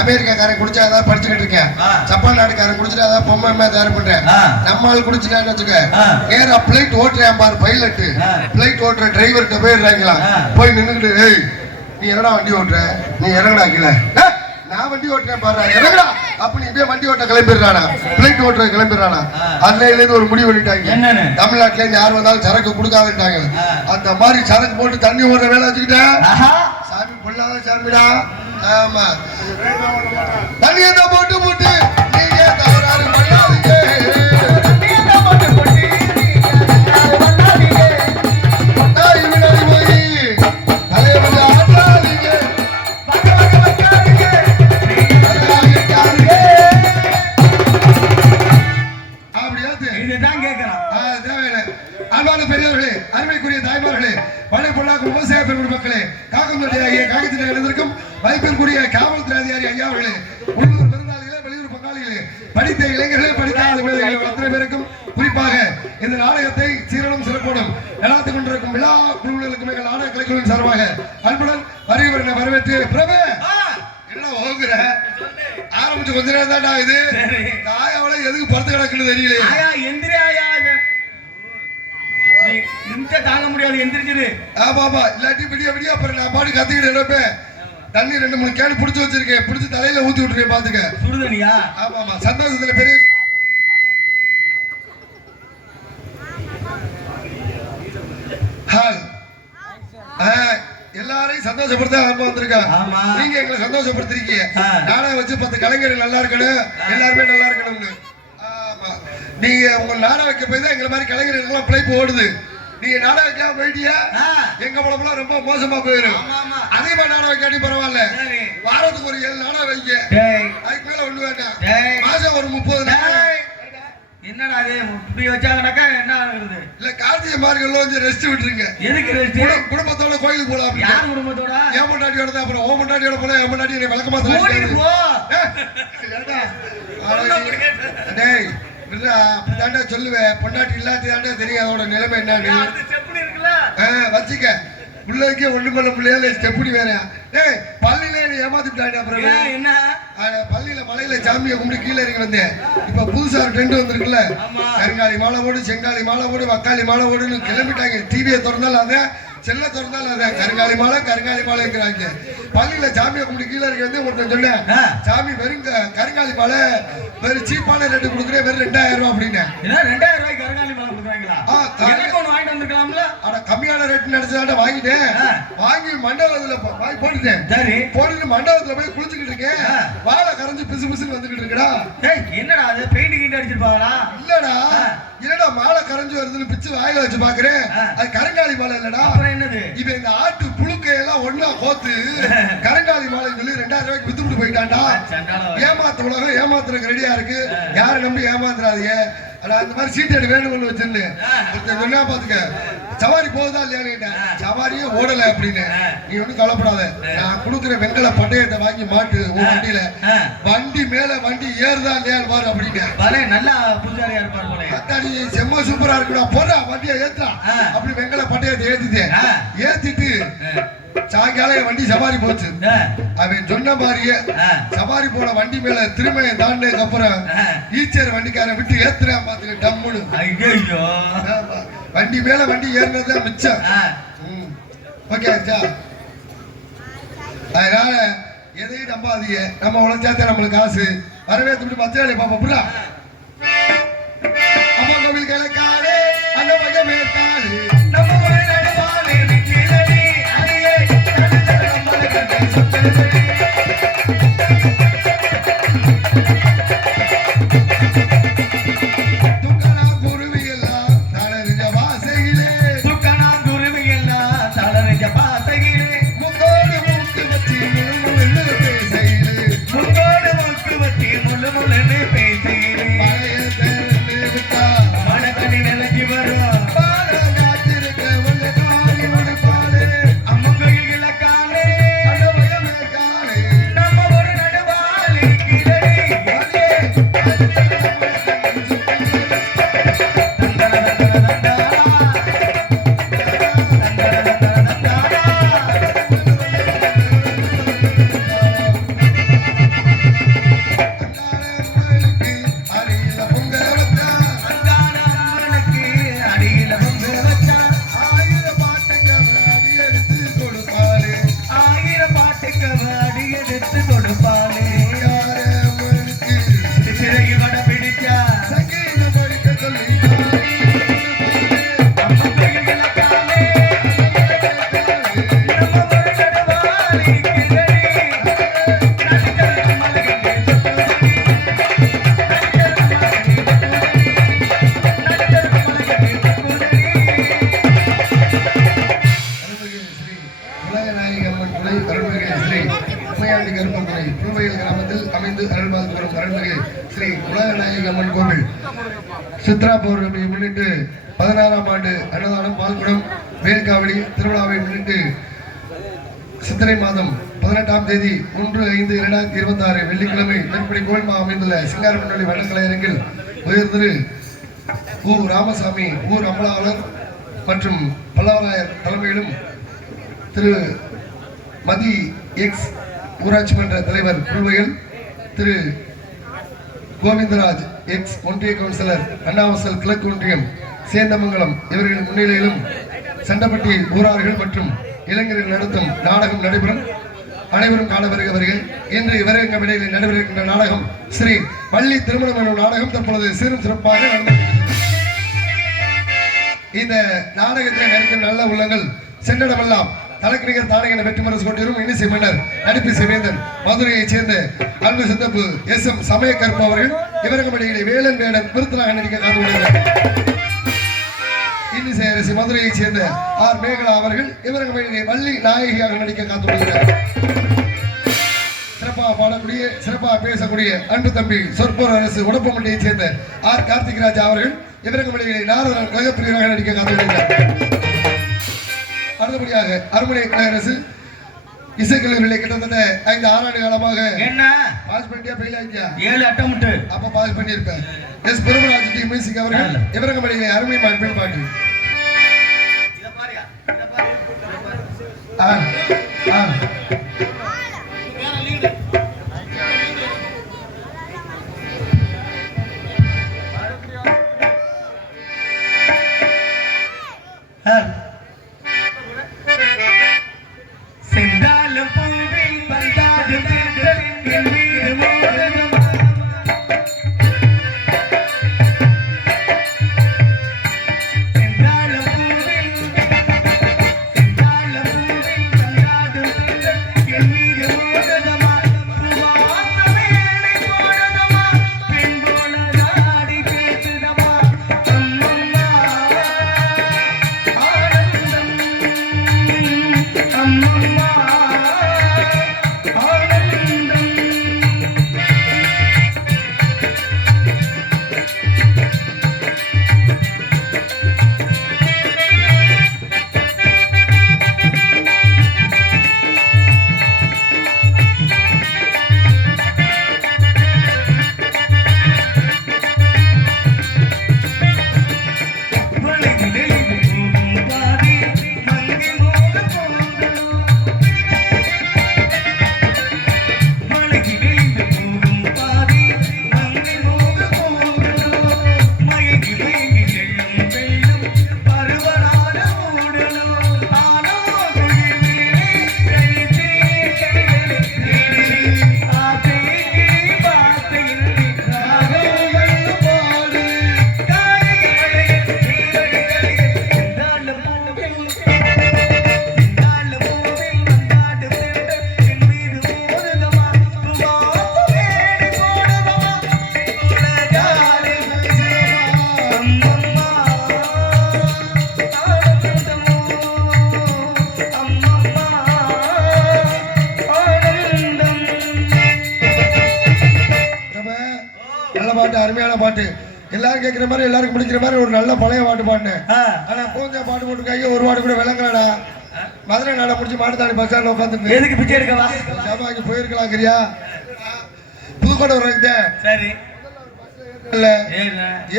அமெரிக்காக்காரன் குடிச்சா ஏதாவது படிச்சுக்கிட்டு இருக்கேன், ஜப்பான் நாட்டுக்காரன் குடிச்சிட்டு ஏதாவது பொம்மை தயார் பண்றேன். நம்ம ஆள் குடிச்சுட்டான்னு வச்சுக்க, நேரா பிளைட் ஓட்டுறேன் பாரு பைலட், பிளைட் ஓட்டுற டிரைவர்கிட்ட போயிடுறாங்களா, போய் நின்றுக்கிட்டு, ஏய் நீ என்னடா வண்டி ஓட்டுற, நீ இறங்கடா கீழே, நான் வண்டி ஓட்டுறேன் பாரு இறங்கடா அப்ப நீ போய் வண்டி ஓட்ட கிளம்பிடுறானா, பிளைட் ஓட்டுற கிளம்பிடுறானா. அதுல இருந்து ஒரு முடிவு பண்ணிட்டாங்க, தமிழ்நாட்டுல இருந்து யார் வந்தாலும் சரக்கு கொடுக்காதுட்டாங்க. அந்த மாதிரி சரக்கு போட்டு தண்ணி ஓடுற வேலை வச்சுக்கிட்டேன். சாமி பொல்லாத சாமிடா. ஆமா, தண்ணியை தான் போட்டு போட்டு நீங்க தவறாரு பண்ணாதீங்க. பெரியவர்களே, அருமைக்குரிய தாய்மார்களே, பழைய பொல்லாக்கும் விவசாய பெருமக்கள் மக்களே, காகத்தில் எழுந்திருக்கும் வைப்பிற்குரிய காவல்துறை அதிகாரி ஐயா அவர்களே, உள்ளூர் பெருந்தாளிகளே, வெளியூர் பங்காளிகளே, படித்த இளைஞர்களே, படிக்காத அத்தனை பேருக்கும் குறிப்பாக இந்த நாடகத்தை சீரனும் சிறப்போடும் நடாத்திக் கொண்டிருக்கும் விழா குழுக்களுக்கும் எங்கள் நாடக கலைக்குழுவின் சார்பாக அன்புடன் வருகிறவரை வரவேற்று பிரபு என்ன ஓகுற ஆரம்பிச்சு கொஞ்ச நேரம் தான்டா இது தாயாவளை எதுக்கு படுத்து கிடக்குன்னு தெரியல. தாங்க முடியாது எந்திரிச்சிரு. ஆமாமா, இல்லாட்டி விடிய விடிய அப்புறம் நான் பாடி கத்திக்கிட்டு இருப்பேன். தண்ணி 2-3 கேன் புடிச்சு வச்சிருக்கேன், புடிச்சு தலையில ஊத்தி விட்டுருக்கேன் பாத்துக்க. சுடுதண்ணியா? ஆமாமா, சந்தோஷத்துல பெரிய எல்லாரையும் சந்தோஷப்படுத்த ஆரம்பம் வந்திருக்காங்க. நீங்க எங்களை சந்தோஷப்படுத்திருக்கீங்க. நாடகம் வச்சு 10 கலைஞர்கள் நல்லா இருக்கணும், எல்லாருமே நல்லா இருக்கணும்னு. ஆமா, நீங்க உங்க நாடகம் வைக்க போய் தான் எங்களை மாதிரி கலைஞர்கள் பிழைப்பு ஓடுது. நீங்க நாடகம் வைக்காம போயிட்டியா எங்க பழப்பெல்லாம் ரொம்ப மோசமா போயிடும். அதே மாதிரி நாடகம் வைக்காட்டி பரவாயில்ல, வாரத்துக்கு ஒரு 7 நாடகம் வைக்க, அதுக்கு மேல ஒண்ணு வேண்டாம். மாசம் ஒரு 30 என்னடா அது இப்படி வச்சாங்கனாக்கா என்ன ஆகுது? இல்ல கார்த்திகை மார்கெல்லாம் கொஞ்சம் ரெஸ்ட் விட்டுருங்க. எதுக்கு ரெஸ்ட்? குடும்பத்தோட கோயிலுக்கு போலாம். யார் குடும்பத்தோட? ஏன் பொண்டாட்டியோட தான். அப்புறம் ஓ பொண்டாட்டியோட போல என் பொண்டாட்டி என்னை விளக்கமா போ. டேய் விடுறா, அப்படிதாண்டா சொல்லுவேன். பொண்டாட்டி இல்லாட்டி தாண்டா தெரியும் அதோட நிலைமை என்னன்னு. வச்சுக்க, பிள்ளைக்கே ஒண்ணு பண்ண பிள்ளையால ஸ்டெப்டி வேற. டேய் பள்ளியில ஏமாத்திட்டாங்க. அப்புறம் என்ன பள்ளியில மலையில சாமியை கும்பிட்டு கீழே இறங்கி வந்தேன். இப்ப புதுசா ஒரு ட்ரெண்ட் வந்திருக்குல்ல, கருங்காலி மாலை போடு, செங்காலி மாலை போடு, வக்காளி மாலை போடுன்னு கிளம்பிட்டாங்க. டிவியை திறந்தாலும் அதை, செல்ல திறந்தாலும் அதை, கருங்காலி மாலைங்கிறாங்க. பள்ளியில சாமியை கும்பிட்டு கீழே இறங்கி வந்து ஒருத்தன் சொன்னேன், சாமி வெறும் கருங்காலி மாலை வெறும் சீப்பான ரேட்டு கொடுக்குறேன், வெறும் 2000 ரூபாய் அப்படின்னு. 2000 ரூபாய்க்கு கருங்காலி மாலை கொடுக்குறாங்களா? வாங்கிட்டு வந்துருக்கலாம்ல. ஆனா கம்மியான ரேட்டு நினைச்சதாட்ட வாங்கிட்டேன். வாங்கி மண்டபத்துல வாங்கி போட்டுட்டேன். சரி போட்டுட்டு மண்டபத்துல போய் குளிச்சுக்கிட்டு இருக்கேன். வாழை கரைஞ்சு பிசு பிசுன்னு வந்துகிட்டு இருக்குடா. என்னடா அது பெயிண்ட் கீண்ட் அடிச்சிருப்பாங்களா? இல்லடா, என்னடா மாலை கரைஞ்சு வருதுன்னு பிச்சு வாயில வச்சு பாக்குறேன். அது கருங்காலி மாலை இல்லடா. என்னது? இப்ப இந்த ஆட்டு புழுக்கையெல்லாம் ஒண்ணா கோத்து கருங்காலி மாலை சொல்லி 2000 ரூபாய்க்கு வித்துட்டு போயிட்டான்டா. ஏமாத்த உலகம் ஏமாத்துறதுக்கு ரெடியா இருக்கு. யாரை நம்பி ஏமாத்துறாதீங்க. அந்த மாதிரி சீட்டேடு வேணும்னு வச்சிருந்தேன். சொன்னா பாத்துக்க, சவாரி போகுதா இல்லையான்னு. சவாரியே ஓடல அப்படின்னு. நீ ஒன்னும் கவலைப்படாத, நான் கொடுக்குற வெங்கல பட்டயத்தை வாங்கி மாட்டு உன் வண்டியில. வண்டி மேல வண்டி ஏறுதா இல்லையான்னு பாரு அப்படின்னு. நல்லா பூஜாரியா இருப்பாரு போல. அத்தாடி செம்ம சூப்பரா இருக்குடா, போடா வண்டியை ஏத்துறா அப்படி வெங்கல பட்டயத்தை ஏத்திட்டேன். ஏத்திட்டு சாயங்காலம் வண்டி சவாரி போச்சு. அவன் சொன்ன மாதிரியே சவாரி போன வண்டி மேல திரும்ப தாண்டதுக்கு அப்புறம் ஈச்சர் வண்டிக்காரன் விட்டு ஏத்துறேன் பாத்துக்க டம்முன்னு. வண்டி மேல வண்டி ஏறினதான் மிச்சம். ஓகே, அதனால எதையும் நம்பாதீங்க. நம்ம உழைச்சாத்தே நம்மளுக்கு காசு. வரவேற்று மத்திய வேலையை பாப்பா புள்ளா. அம்மா கோவில் கிழக்காடு அந்த வகை மேற்காடு நம்ம நம்ம கொடுப்பானே சிறையில் வட பிடிச்சா ஸ்ரீ உலகநாயகி அம்மன் கோவில் சித்ரா பௌர்ணமியை முன்னிட்டு 16ஆம் ஆண்டு அன்னதானம் பால்குடம் வேல்காவடி திருவிழாவை முன்னிட்டு சித்திரை மாதம் 18ஆம் தேதி 1/5/2026 வெள்ளிக்கிழமை மேற்படி கோல்மா அமைந்துள்ள சிங்காரமண்டலி வடக்கலையரங்கில் உயர்திரு ஊ ராமசாமி ஊர் அமலாளர் மற்றும் பல்லவராயர் தலைமையிலும் திரு மதி எக்ஸ் ஊராட்சி மன்ற தலைவர் குழுவையில் திரு கோவிந்தராஜ் எக்ஸ் ஒன்றிய கவுன்சிலர் அண்ணாவசல் கிழக்கு ஒன்றியம் சேந்தமங்கலம் இவர்களின் முன்னிலையிலும் சண்டப்பட்டி ஊரார்கள் மற்றும் இளைஞர்கள் நடத்தும் நாடகம் நடைபெறும். அனைவரும் காண வருகிறவர்கள். இன்று இவரங்க விடையில் நடைபெறுகின்ற நாடகம் ஸ்ரீ வள்ளி திருமணம் எனும் நாடகம் தற்பொழுது சீரும் சிறப்பாக நடந்திருக்கிறது. இந்த நாடகத்தில் நடிக்கும் நல்ல உள்ளங்கள் சென்றடமெல்லாம் தலைக்கணிகர் தானகன வெற்றிமரசு கொண்டிரும் இன்னிசை மன்னர் நடிப்பு சிவேந்தன் மதுரையைச் சேர்ந்த அன்பு சித்தப்பு எஸ்.எம். சமயக்கற்பு அவர்கள் இவரங்கமடியிலே வேலன் வேடன் விருத்தலாக நடிக்க காத்துள்ளார்கள். இன்னிசை அரசி மதுரையைச் சேர்ந்த ஆர் மேகலா அவர்கள் இவரங்கமடியிலே வள்ளி நாயகியாக நடிக்க காத்துள்ளார்கள். சிறப்பாக பாடக்கூடிய சிறப்பாக பேசக்கூடிய அன்பு தம்பி சொற்போர் அரசு உடப்பமண்டியைச் சேர்ந்த ஆர் கார்த்திகராஜ் அவர்கள் இவரங்கமடியிலே நாரதன் கழகப்பிரியராக நடிக்க காத்துள்ளார்கள். அடுத்தபடியாக அருமனை அரசு இசைக்கல்லூரிலே கிட்டத்தட்ட 5-6 ஆண்டு காலமாக என்ன பாஸ் பண்ணியா ஃபெயில் ஆகியா 7 அட்டம்ப்ட் அப்ப பாஸ் பண்ணியிருப்பேன். எஸ் பெருமராஜ் டி மியூசிக் அவர்கள் இவரங்கமடியிலே அருமை மாண்பின் பாட்டு அருமையான பாட்டு எல்லாரும் கேட்கிற மாதிரி எல்லாருக்கும் பிடிக்கிற மாதிரி ஒரு நல்ல பழைய பாட்டு பாடினேன். ஆனா பூஞ்சா பாட்டு போட்டுருக்காங்க ஒரு பாட்டு கூட விளங்கலடா. மதுரை நாட முடிச்சு மாட்டுத்தாடி பஸ் ஸ்டாண்ட்ல உட்காந்துருக்கு எதுக்கு பிச்சை எடுக்கவா சபாக்கு போயிருக்கலாங்கிறியா? புதுக்கோட்டை வர சரி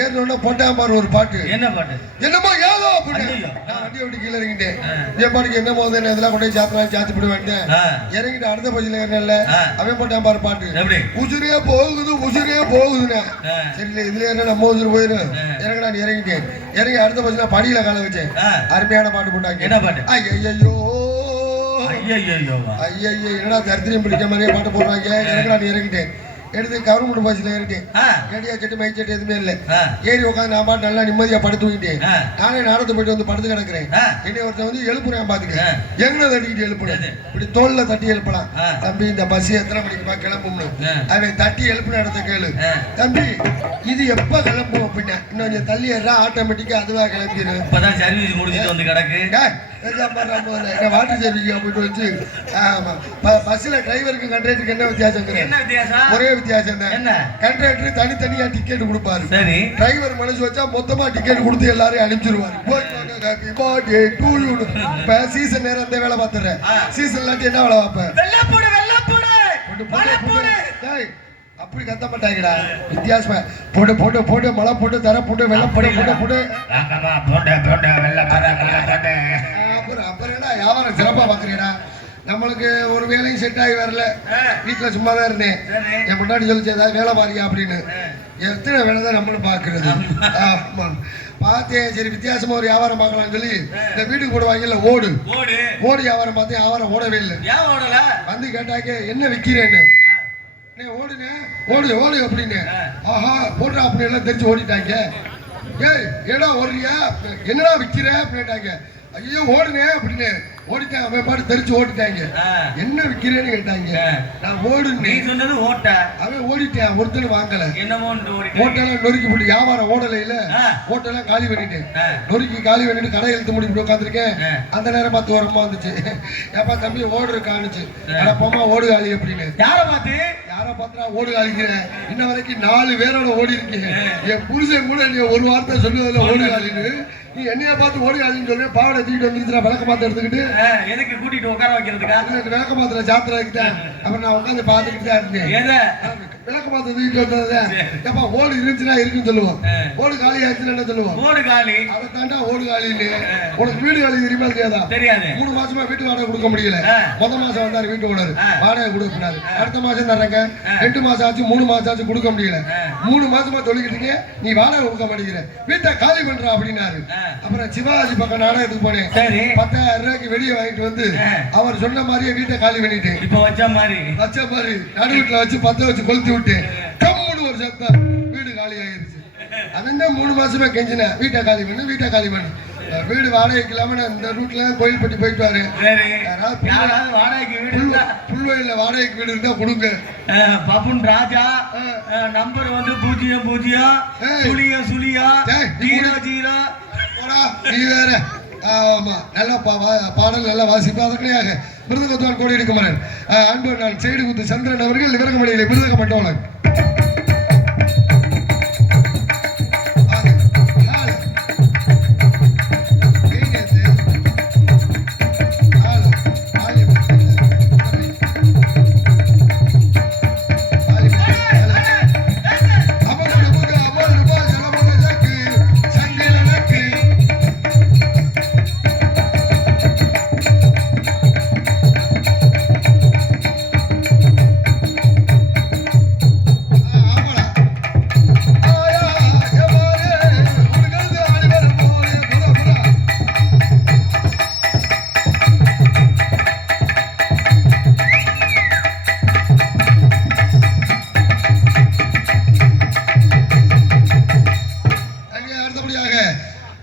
ஏறினோட போட்டாமாரு ஒரு பாட்டு என்ன பாட்டு என்னமோ ஏதோ அப்படின்னு நான் வண்டி விட்டு கீழே இறங்கிட்டேன். என் பாட்டுக்கு என்ன போகுது இதெல்லாம் கொண்டு போய் சாத்தி போட்டு வேண்டேன் இறங்கிட்டு அடுத்த பகுதியில் ஏறினல அவன் போட்டாமாரு பாட்டு உசுரியே போகுதுன்னு சரி இதுல என்ன நம்ம உசுறு போயிடும் இறங்க நான் இறங்கிட்டேன். இறங்கி அடுத்த பகுதியில் படியில கால வச்சேன். அருமையான பாட்டு போட்டாங்க. என்ன பாட்டு? ஐயோ ஐயா என்னடா தரித்திரியம் பிடிக்க மாதிரியே பாட்டு போடுறாங்க. எனக்கு நான் இறங்கிட்டேன். எடுத்து கவர்மெண்ட் பஸ்ல ஏறிட்டேன். கடியா செட்டு மை செட்டு எதுவுமே இல்லை. ஏறி உட்காந்து நான் பாட்டு நல்லா நிம்மதியா படுத்து தூங்கிட்டேன். நானே நாடத்து போயிட்டு வந்து படுத்து கிடக்குறேன். என்னை ஒருத்தன் வந்து எழுப்புறேன் பாத்துக்க. எங்க தட்டிக்கிட்டு எழுப்புறேன். இப்படி தோல்ல தட்டி எழுப்பலாம். தம்பி இந்த பஸ் எத்தனை மணிக்குமா கிளம்பும்னு அவன் தட்டி எழுப்புன இடத்த கேளு. தம்பி இது எப்ப கிளம்பும் அப்படின்னா இன்னும் கொஞ்சம் தள்ளி ஏறா ஆட்டோமேட்டிக்கா அதுவா கிளம்பிடும். இப்பதான் சர்வீஸ் முடிஞ்சிட்டு வந்து கிடக்கு. வாட்டர் சர்வீஸ் போயிட்டு வச்சு பஸ்ல டிரைவருக்கு கண்டக்டருக்கு என்ன வித்தியாசம்? ஒரே வித்தியாசம் தான். கண்டக்டர் தனித்தனியா டிக்கெட் கொடுப்பாரு. டிரைவர் மனசு வச்சா மொத்தமா டிக்கெட் கொடுத்து எல்லாரையும் அனுப்பிச்சிருவாரு. சீசன் நேரம் அந்த வேலை பார்த்துறேன். சீசன் இல்லாட்டி என்ன வேலை பார்ப்பேன்? அப்படி கத்த மாட்டாங்கடா. வித்தியாசமா போட்டு போட்டு போட்டு மழை போட்டு தர போட்டு வெள்ளம் போட்டு போட்டு போட்டு அப்புறம் என்ன வியாபாரம் சிறப்பா பாக்குறீடா. நம்மளுக்கு ஒரு வேலையும் செட் ஆகி வரல. வீட்டுல சும்மா தான் இருந்தேன். என் முன்னாடி சொல்லிச்சு ஏதாவது வேலை பாருங்க அப்படின்னு. எத்தனை வேலை தான் நம்மளும் பாக்குறது. பார்த்தேன் சரி வித்தியாசமா ஒரு வியாபாரம் பார்க்கலாம்னு சொல்லி இந்த வீட்டுக்கு போடுவாங்கல்ல ஓடு ஓடு வியாபாரம் பார்த்தேன். வியாபாரம் ஓடவே இல்லை. வந்து கேட்டாக்க என்ன விற்கிறேன்னு. ஓடுனே ஓடு ஓடு அப்படின்னு. ஆஹா போடுறா அப்படின்னு எல்லாம் தெரிஞ்சு ஓடிட்டாங்க. ஏய் ஏடா ஓடுறியா என்னடா விற்கிற அப்படின்ட்டாங்க. ஐயோ ஓடுனே அப்படின்னு ஓடிட்டாங்க. அவன் பாட்டு தெரிச்சு ஓடிட்டாங்க. என்ன விற்கிறேன்னு கேட்டாங்க. நான் ஓடுன்னு ஓட்ட அவன் ஓடிட்டேன். ஒருத்தர் வாங்கல. ஓட்டெல்லாம் நொறுக்கி போட்டு வியாபாரம் ஓடலையில ஓட்டெல்லாம் காலி பண்ணிட்டேன். நொறுக்கி காலி பண்ணிட்டு கடை எழுத்து முடிட்டு உட்காந்துருக்கேன். அந்த நேரம் பார்த்து வரமா வந்துச்சு. ஏப்பா தம்பி ஓடு இருக்கானுச்சு. போமா ஓடு காலி அப்படின்னு. யாரை பார்த்துடா ஓடு காலிக்கிறேன். இன்ன வரைக்கும் 4 பேரோட ஓடி இருக்கேன். என் புருஷன் கூட நீ ஒரு வார்த்தை சொல்லுவதில்ல ஓடு காலின்னு. நீ என்னைய பார்த்து ஓடி காலின்னு சொல்ல பாவடை தூக்கிட்டு வந்துருச்சுனா விளக்க பார்த்து எடுத்துக்கிட்டு எதுக்கு கூட்டிட்டு உட்கார வைக்கிறதுக்கா? விளக்க பாத்திர சாத்திர வைக்கிட்டேன். அப்புறம் நான் உட்காந்து பார்த்துக்கிட்டு தான் இருந்தேன். விளக்க பார்த்து தூக்கிட்டு வந்தது. ஏப்பா ஓடு இருந்துச்சுன்னா இருக்குன்னு சொல்லுவோம். ஓடு காலி ஆச்சுன்னு என்ன சொல்லுவோம்? ஓடு காலி. அதை தாண்டா ஓடு காலின்னு. உனக்கு வீடு காலி தெரியுமா தெரியாதா? தெரியாது. 3 மாசமா வீட்டு வாடகை கொடுக்க முடியல. முதல் மாசம் வந்தாரு வீட்டு ஓனர் வாடகை கொடுக்க கூடாது. அடுத்த மாசம் தர்றேங்க. 2 மாசம் ஆச்சு 3 மாசம் ஆச்சு கொடுக்க முடியல. 3 மாசமா தொழிக்கிட்டீங்க நீ வாடகை கொடுக்க மாட்டேங்கிற வீட்டை காலி பண்றா அப்படின்னாரு. அப்புறம் சிவாஜி பக்கம் நாடகத்துக்கு போனேன். 10,000 ரூபாய்க்கு வெளியே வாங்கிட்டு வந்து அவர் சொன்ன மாதிரியே வீட்டை காலி பண்ணிட்டேன். இப்ப வச்ச மாதிரி நடு வீட்டுல வச்சு 10 வச்சு கொளுத்தி விட்டு கம்முன்னு ஒரு சத்தம் வீடு காலி ஆயிருச்சு. அவன் 3 மாசமா கெஞ்சினேன் வீட்டை காலி பண்ணு வீடு வாடகைக்கு இல்லாம நான் இந்த ரூட்ல கோயில்பட்டி போயிட்டு வாரு. புல்வெளியில வாடகைக்கு வீடு இருந்தா கொடுங்க. பப்புன் ராஜா நம்பர் வந்து 000000 நீ வேற. ஆமா நல்ல பாடல் நல்லா வாசிப்பா. அதற்கையாக மிருதகத்தான் கோடி எடுக்குமாறன் அன்பு நான் செய்தி குத்து சந்திரன் அவர்கள் விவரங்கமடையிலே மிருதக மட்டோலன்.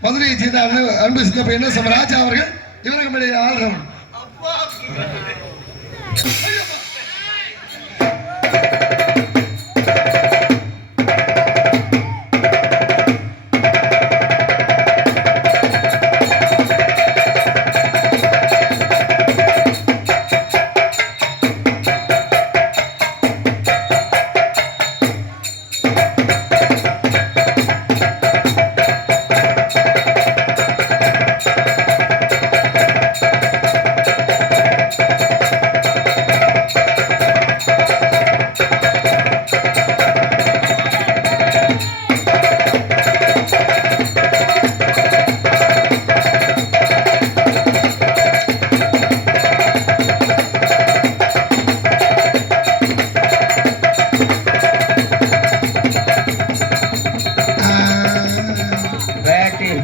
மதுரையை சேர்ந்த அன்பு சித்தப்ப என்ன ராஜா அவர்கள் இவரகமடைய ஆளுநர்.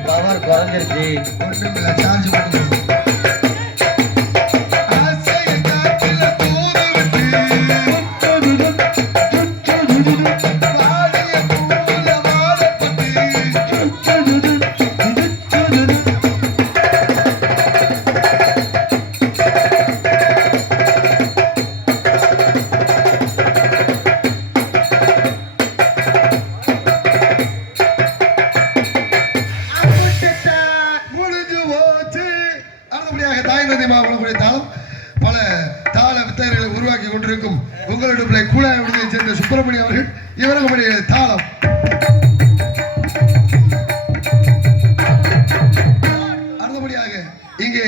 பவர் குறைஞ்சிருச்சு. ஒன்றும் இல்லை சார்ஜ் பண்ணி பகுதியைச் சேர்ந்த சுப்பிரமணியம் அவர்கள் இவரகமணிய தாளம். அடுத்தபடியாக இங்கே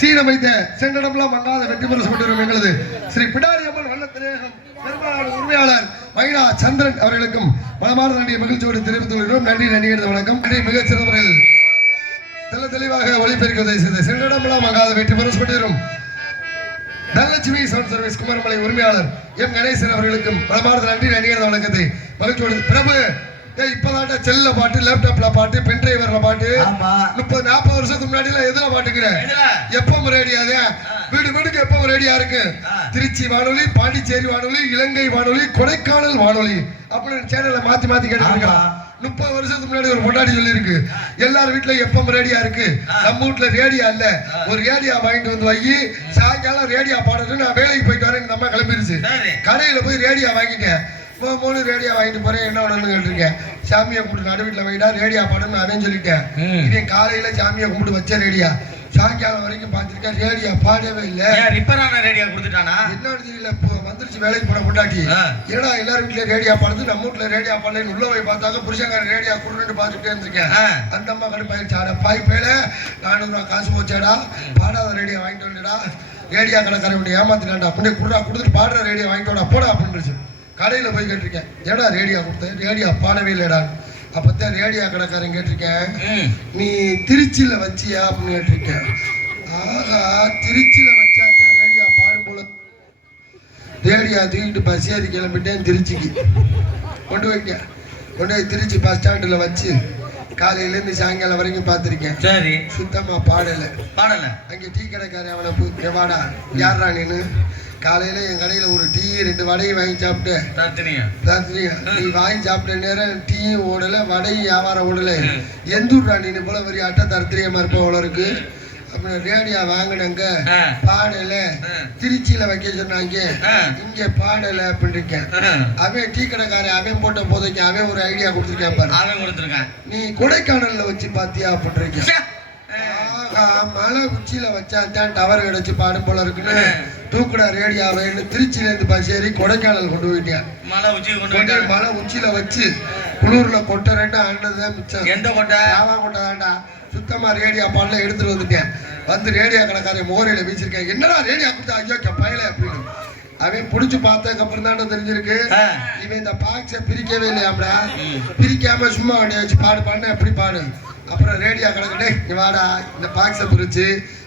சீனமைத்த சென்றடம்லாம் மங்காத வெற்றி பரிசு கொண்டிருக்கும் எங்களது ஸ்ரீ பிடாரி அம்மன் வல்லத்திரேகம் பெருமாள் உரிமையாளர் மைனா சந்திரன் அவர்களுக்கும் மனமார்ந்த நன்றியை மகிழ்ச்சியோடு தெரிவித்துக் கொள்கிறோம். நன்றி நன்றி வணக்கம். மிகச் சிறந்த முறையில் தெளிவாக ஒளிபெருக்குவதை செய்த சென்றடம்லாம் மங்காத வெற்றி பரிசு கொண்டிருக்கும் தனலட்சுமி சவுண்ட் சர்வீஸ் குமாரமலை உரிமையாளர் எம் கணேசன் அவர்களுக்கும் மனமார்ந்த நன்றி நன்றி வணக்கத்தை மகிழ்ச்சியோடு. பிரபு இப்பதான்டா செல்ல பாட்டு, லேப்டாப்ல பாட்டு, பென் டிரைவர்ல பாட்டு, 30-40 வருஷத்துக்கு முன்னாடி எல்லாம் எதுல பாட்டுக்கிற எப்பவும் ரேடியாதே வீடு வீடுக்கு எப்பவும் ரேடியா இருக்கு. திருச்சி வானொலி, பாண்டிச்சேரி வானொலி, இலங்கை வானொலி, கொடைக்கானல் வானொலி அப்படின்னு சேனலை மாத்தி மாத்தி கேட்டுருக்கான். 30 வருஷத்துக்கு முன்னாடி ஒரு பொண்டாடி சொல்லி இருக்கு எல்லாரும் வீட்டுல எப்பவும் ரேடியா இருக்கு, நம்ம வீட்டுல ரேடியா இல்ல, ஒரு ரேடியா வாங்கிட்டு வந்து வை, சாயங்காலம் ரேடியா பாடுறது. நான் வேலைக்கு போயிட்டு வரேன், இந்த அம்மா கிளம்பிருச்சு. கடையில போய் ரேடியா வாங்கிட்டேன். 3 ரேடியா வாங்கிட்டு போறேன், என்ன ஒண்ணு கேட்டிருக்கேன். சாமியை கும்பிட்டு நடு வீட்டுல வைடா ரேடியா பாடுன்னு அவன் சொல்லிட்டேன். இதே காலையில சாமியை கும்பிட்டு வச்ச ரேடியா சாயங்காலம் வரைக்கும் பாத்துருக்கேன், ரேடியா பாடவே இல்ல. ரிப்பேரான ரேடியா கொடுத்துட்டானா என்னன்னு தெரியல. வந்துருச்சு வேலைக்கு போன பொண்டாட்டி, ஏன்னா எல்லாரும் வீட்டுல ரேடியா பாடுது, நம்ம வீட்டுல ரேடியா பாடலன்னு உள்ள போய் பார்த்தாக்க புருஷங்கார ரேடியா கொடுன்னு பாத்துட்டே இருந்திருக்கேன். அந்த அம்மா கடுப்பாயிருச்சு, ஆடா பாய் பேல 400 ரூபா காசு போச்சாடா, பாடாத ரேடியா வாங்கிட்டு வந்துடா, ரேடியா கடைக்காரன் ஏமாத்திட்டாண்டா, அப்படியே கொடுத்துட்டு பாடுற ரேடியா வாங்கிட்டு வாடா போடா அப்படின்னு கடையில போய் கேட்டிருக்கேன். ஏடா ரேடியா கொடுத்தேன், ரேடியா பாடவே இல்லடா. அப்பத்தான் ரேடியா கடைக்காரன் கேட்டிருக்கேன், நீ திருச்சியில வச்சியா அப்படின்னு கேட்டிருக்கேன். ஆகா, திருச்சியில வச்சாத்தான் ரேடியா பாடும் போல. ரேடியா தூக்கிட்டு பஸ் ஏறி கிளம்பிட்டேன் திருச்சிக்கு. கொண்டு போய் திருச்சி பஸ் ஸ்டாண்டில் வச்சு காலையில இருந்து சாயங்காலம் வரைக்கும் பார்த்திருக்கேன். சரி, சுத்தமா பாடல. அங்க டீ கடைக்காரன் அவனை வாடா யாரா நீனு, காலையில என் கடையில ஒரு டீ 2 வடையும் வாங்கி சாப்பிட்டேன். நீ வாங்கி சாப்பிட்ட நேரம் டீயும் ஓடல, வடையும் வியாபாரம் ஓடல. எந்த ஊர்டா நீ போல வரி அட்டை தரத்திரியமா இருப்ப அவ்வளோ இருக்கு. அப்புறம் ரேடியா வாங்கினங்க பாடல, திருச்சியில வைக்க சொன்னாங்க, இங்க பாடல அப்படின்னு. அவன் டீ கடைக்காரன் அவன் போட்ட போதைக்கு அவன் ஒரு ஐடியா கொடுத்துருக்கேன் பாரு, நீ கொடைக்கானல்ல வச்சு பாத்தியா அப்படின்னு. மலை உச்சியில வச்சாத்தான் டவர் கிடைச்சு பாடும் போல இருக்குன்னு தூக்குடா ரேடியாவைன்னு திருச்சியில இருந்து பஸ் ஏறி கொடைக்கானல் கொண்டு போயிட்டேன். மலை உச்சியில வச்சு குளூர்ல கொட்டை 2 ஆனதுதான் மிச்சம். எந்த கொட்டை? கொட்டை தான்டா. சுத்தமா ரேடியா பாடல எடுத்துட்டு வந்துட்டேன். வந்து ரேடியா கடைக்காரன் மோரையில வீச்சிருக்கேன். என்னடா ரேடியா கொடுத்தா ஐயோ பயல அப்படின்னு. அவன் புடிச்சு பார்த்ததுக்கு அப்புறம் தான் தெரிஞ்சிருக்கு, இவன் இந்த பாக்ஸை பிரிக்கவே இல்லையாம்டா. பிரிக்காம சும்மா வண்டியை வச்சு பாடு எப்படி பாடு. அப்புறம் ரேடியா கடைக்கிட்டே நீ வாடா இந்த பாக்ஸை பிரிச்சு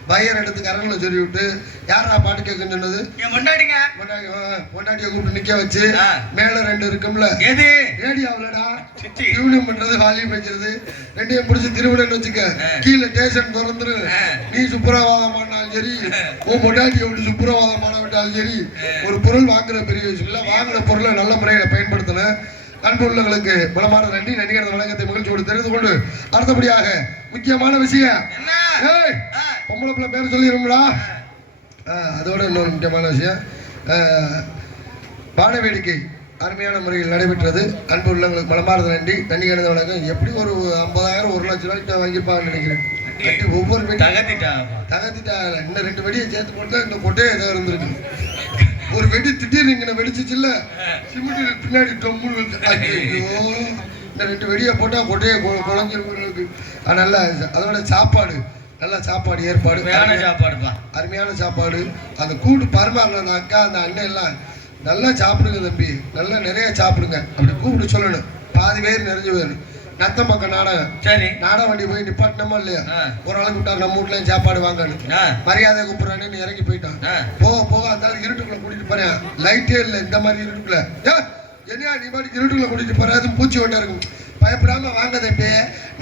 வயர் எடுத்து கரண்ட்ல சொல்லி விட்டு யாரா பாட்டு கேட்குன்னு சொன்னது, பொண்டாட்டிய கூப்பிட்டு நிக்க வச்சு மேல 2 இருக்கும்ல ரேடியாவிலடா டியூனிங் பண்றது, வால்யூம் வைக்கிறது, 2ஐயும் பிடிச்சி திருவிழன்னு வச்சுக்க. கீழே ஸ்டேஷன் திறந்துரு, நீ சுப்புரவாதம் பண்ணாலும் சரி, உன் பொண்டாட்டியை விட்டு சுப்புரவாதம் பண்ண விட்டாலும் சரி, ஒரு பொருள் வாங்குற பெரிய விஷயம் இல்ல, வாங்குற பொருளை நல்ல முறையில பயன்படுத்தணும். அன்பு உள்ளவங்களுக்கு பலமான நன்றி நடிகர் வழக்கத்தை மகிழ்ச்சியோடு தெரிந்து கொண்டு அடுத்தபடியாக முக்கியமான விஷயம், பொம்பளை பிள்ளை பேர் சொல்லிடுங்களா, அதோட இன்னொரு முக்கியமான விஷயம், பாட வேடிக்கை அருமையான முறையில் நடைபெற்றது. அன்பு உள்ளவங்களுக்கு மனமார்ந்த நன்றி நடிகர் வழக்கம். எப்படி ஒரு 50,000 1 லட்சம் ரூபாய்க்கு வாங்கியிருப்பாங்கன்னு நினைக்கிறேன். ஒவ்வொரு வெடி தகத்திட்டா இன்னும் 2 வெடியை சேர்த்து போட்டு இந்த கொட்டையை ஏதோ இருந்திருக்கு. ஒரு வெடி திடீர்னு இங்கே வெடிச்சிச்சு இல்ல, சிமெண்ட் பின்னாடி டொம்முன்னு இந்த 2 வெடியை போட்டா கொட்டையை குழஞ்சிருக்கு. அதனால அதோட சாப்பாடு நல்ல சாப்பாடு ஏற்பாடு, அருமையான சாப்பாடு. அந்த கூட்டு பரிமாறின அக்கா அந்த அண்ணன் எல்லாம் நல்லா சாப்பிடுங்க தம்பி, நல்லா நிறைய சாப்பிடுங்க அப்படி கூப்பிட்டு சொல்லணும். பாதி பேர் நிறைஞ்சு போயிடும். நத்தம் பக்கம் நாடகம், சரி நாடகம் வண்டி போய் நிப்பாட்டினமா இல்லையா, ஒரு ஆளுக்கு விட்டா நம்ம வீட்லயும் சாப்பாடு வாங்கணும், மரியாதை கூப்பிடுறான்னு இறங்கி போயிட்டான். போக அந்த இருட்டுக்குள்ள கூட்டிட்டு போறேன், லைட்டே இல்லை இந்த மாதிரி இருட்டுக்குள்ள. என்னையா நீ பாட்டுக்கு இருட்டுக்குள்ள கூட்டிட்டு போற, அது பூச்சி ஓட்ட இருக்கும், பயப்படாம வாங்க தம்பி,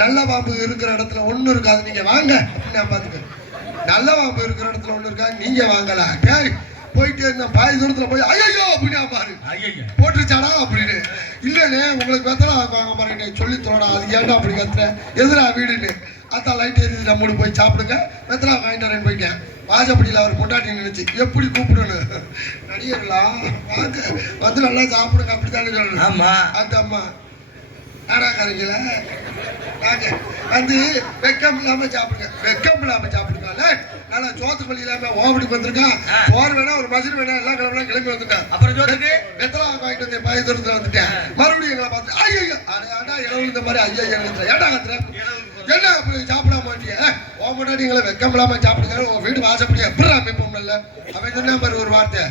நல்ல பாம்பு இருக்கிற இடத்துல ஒண்ணு இருக்காது, நீங்க வாங்க அப்படின்னு நான் பாத்துக்க. நல்ல பாம்பு இருக்கிற இடத்துல ஒண்ணு இருக்கா, நீங்க வாங்கலாம். போயிட்டே இருந்த பாதி தூரத்துல போய் ஐயோ அப்படின்னா பாரு போட்டுருச்சாடா அப்படின்னு. இல்லைண்ணே உங்களுக்கு வெத்தலை வாங்க பாருங்க சொல்லி தோடா, அது ஏன்டா அப்படி கத்துற, எதிரா வீடுன்னு. அதான் லைட் எரிஞ்சு நம்மளும் போய் சாப்பிடுங்க, வெத்தலை வாங்கிட்டு வரேன்னு போயிட்டேன். வாஜப்படியில் அவர் பொண்டாட்டி நினைச்சு எப்படி கூப்பிடணும், நடிகர்களா வாங்க வந்து நல்லா சாப்பிடுங்க அப்படித்தானே சொல்லணும். அந்த அம்மா ஆடாக்காரங்கள நாங்க வந்து வெக்கம் இல்லாம சாப்பிடுங்க, வெக்கம் இல்லாம சாப்பிடுங்க. நல்லா சோத்து பள்ளி இல்லாம ஓவடிக்கு வந்திருக்கான். சோறு வேணா ஒரு மசிறு வேணா எல்லாம் கிளம்பி வந்துட்டான். அப்புறம் சோத்துக்கு வெத்தலை வாங்கிட்டு வந்து பாய் தூரத்துல வந்துட்டேன். மறுபடியும் எங்களை பார்த்து ஐயோ அடா இளவு இந்த மாதிரி ஐயா ஏடா கத்துற என்ன சாப்பிடாம மாட்டிய ஓமட்டாடி எங்களை வெக்கம் இல்லாம சாப்பிடுங்க. உங்க வீடு வாசப்படி எப்படி அமைப்போம்ல அவன் சொன்ன மாதிரி ஒரு வார்த்தை.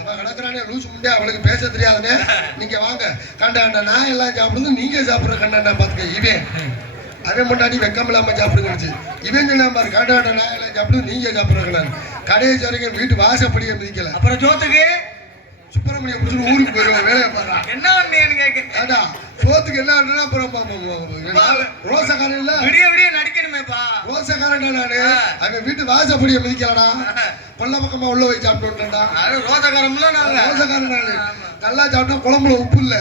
அவன் கிடக்குறானே லூசு முண்டே அவளுக்கு பேச தெரியாதுன்னு நீங்க வாங்க கண்டாண்டா நான் எல்லாம் சாப்பிடுறது நீங்க சாப்பிடுற கண்டாண்டா பாத்துக்க. இவன் அவன் முன்னாடி வெக்கம் இல்லாம சாப்பிடுங்க. இவன் சொன்ன மாதிரி கண்டாண்டா நான் எல்லாம் சாப்பிடுறது நீங்க சாப்பிடுற கடைசி வரைக்கும் வீட்டு வாசப்படியே மிதிக்கல. அப்புறம் சோத்துக்கு சுப்பிரமணியம் புடிச்சு ஊருக்கு போயிருவான். வேலையை பாரு என்ன பண்ணேன்னு கேட்க சோத்துக்கு என்ன அப்புறம் ரோசக்காரன் இல்ல விடிய விடிய நடிக்கணுமேப்பா. ரோசக்காரன் நானு அவன் வீட்டு வாசப்படியை மிதிக்கலடா. கொல்ல பக்கமா உள்ள போய் சாப்பிட்டு ரோசக்காரன் நானு. நல்லா சாப்பிட்டா குழம்புல உப்பு இல்ல.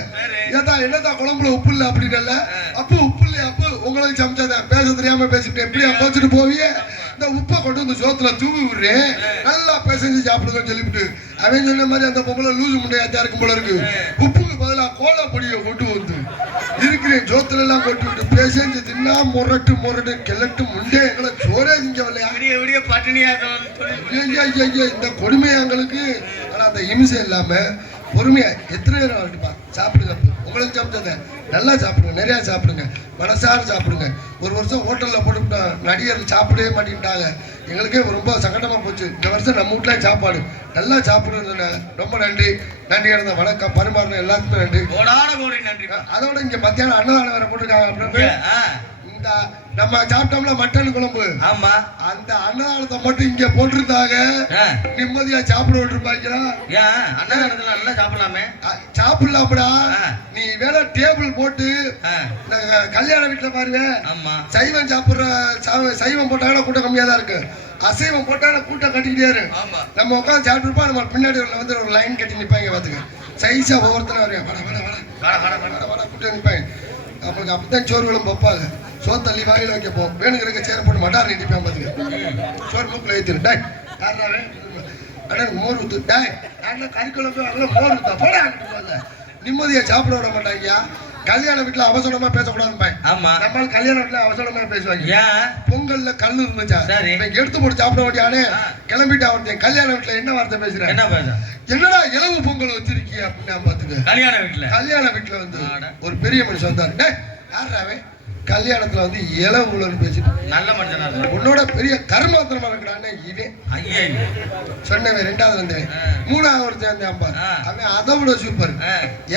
ஏதா என்னதா குழம்புல உப்பு இல்ல அப்படின்னு அப்ப உப்பு இல்லையா அப்ப உங்களுக்கு சமைச்சத பேச தெரியாம பேசிட்டு எப்படியா கோச்சிட்டு போவிய இந்த உப்பை கொண்டு வந்து சோத்துல தூவி விடுறேன் நல்லா பேசஞ்சு சாப்பிடுங்கன்னு சொல்லிவிட்டு அவன் சொன்ன மாதிரி அந்த பொம்பளை லூசு முண்டையாத்தா இருக்கும் போல இருக்கு. உப்புக்கு பதிலா கோலப்பொடியை கொண்டு வந்து இருக்கிறேன் சோத்துல எல்லாம் கொட்டி விட்டு பேசஞ்சு தின்னா முரட்டு கிளட்டு முண்டே எங்களை சோரே திங்க வரலையா பட்டினியா இந்த கொடுமையாங்களுக்கு. ஆனா அந்த இம்சை இல்லாம பொறுமையா எத்தனை நேரம் ஆகிட்டுப்பா சாப்பிடுங்க. உங்களுக்கு சமைச்சத நல்லா சாப்பிடுங்க, நிறைய சாப்பிடுங்க, மனசார சாப்பிடுங்க. ஒரு வருஷம் ஹோட்டல்ல போட்டுவிட்டோம், நடிகர்கள் சாப்பிடவே மாட்டேங்கிட்டாங்க. எங்களுக்கே ரொம்ப சங்கடமா போச்சு. இந்த வருஷம் நம்ம வீட்டுல சாப்பாடு நல்லா சாப்பிடுன்னு ரொம்ப நன்றி. நன்றி இருந்த வணக்கம் பரிமாறின எல்லாத்துக்குமே நன்றி. அதோட இங்க மத்தியானம் அன்னதானம் வேற போட்டிருக்காங்க. அப்படின்னு இந்த நம்ம சாப்பிட்டோம்ல மட்டன் குழம்பு, ஆமா அந்த அன்னதானத்தை மட்டும் இங்க போட்டிருந்தாங்க நிம்மதியா சாப்பிட விட்டுருப்பாங்களா? அன்னதானத்துல நல்லா சாப்பிடலாமே. சாப்பிடலாம்டா. நீ வேற டேபிள் போட்டு கல்யாண வீட்டுல பாருங்க சைவம் சாப்பிடுற சைவம் போட்டாங்கன்னா கூட்டம் கம்மியா தான் இருக்கு. அசைவம் போட்டாங்கன்னா கூட்டம் கட்டிக்கிட்டே இருக்கு. நம்ம உட்காந்து சாப்பிட்டுருப்பா நம்ம பின்னாடி வந்து ஒரு லைன் கட்டி நிப்பாங்க பாத்துக்க. சைஸா ஒவ்வொருத்தரும் வருவேன் வட கூட்டம் நிப்பாங்க. அப்பளுக்கு அப்பதான் சோறு விழும் வைப்பாங்க. சோறு தள்ளி வாயில வைக்க போம் வேணுங்கிற சேர போட்டு மட்டார் நினைப்பான் பாத்துக்க. சோறு மூக்கில் ஏற்றிரு டாய் மோர் ஊத்து டாய் கறிக்குழம்பு அதெல்லாம் மோர் ஊத்தா போட நிம்மதியா சாப்பிட விட மாட்டாங்க. கல்யாண வீட்டுல அவசரமா பேசக்கூடாது. நம்ம கல்யாண வீட்டுல அவசரமா பேசுவாங்க. பொங்கல்ல கல்லு இருந்துச்சா எடுத்து போட்டு சாப்பிட வேண்டியானே கிளம்பிட்டு அவன் கல்யாண வீட்டுல என்ன வார்த்தை பேசுறேன் என்னடா இலவு பொங்கல் வச்சிருக்கிய அப்படின்னு பாத்துக்க. கல்யாண வீட்டுல வந்து ஒரு பெரிய மனுஷன் வந்தாரு. யாராவே கல்யாணத்துல வந்து இலவுன்னு பேசிட்டு நல்ல மனுஷனா உன்னோட பெரிய கர்மாத்திரமா இருக்கிறான்னு இவன் சொன்னவன். ரெண்டாவது வந்தேன் மூணாவது ஒருத்தன் அவன் அதை விட சூப்பர்.